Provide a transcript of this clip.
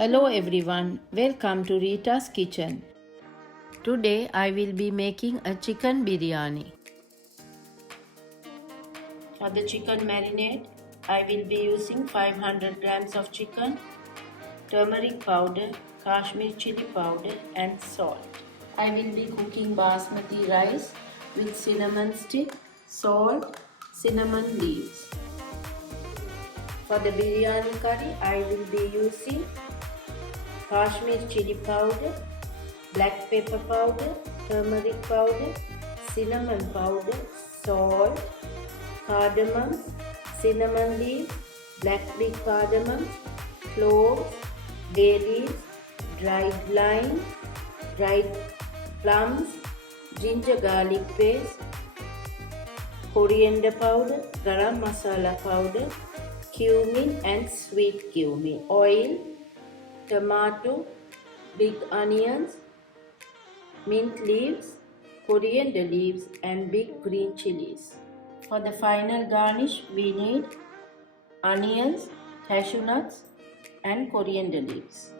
Hello everyone, welcome to Rita's kitchen. Today I will be making a chicken biryani. For the chicken marinade, I will be using 500 grams of chicken, turmeric powder, Kashmir chili powder and salt. I will be cooking basmati rice with cinnamon stick, salt, cinnamon leaves. For the biryani curry, I will be using Kashmir chili powder, black pepper powder, turmeric powder, cinnamon powder, salt, cardamom, cinnamon leaves, black big cardamom, cloves, bay leaves, dried lime, dried plums, ginger garlic paste, coriander powder, garam masala powder, cumin and sweet cumin, oil, tomato, big onions, mint leaves, coriander leaves and big green chilies. For the final garnish, we need onions, cashew nuts and coriander leaves.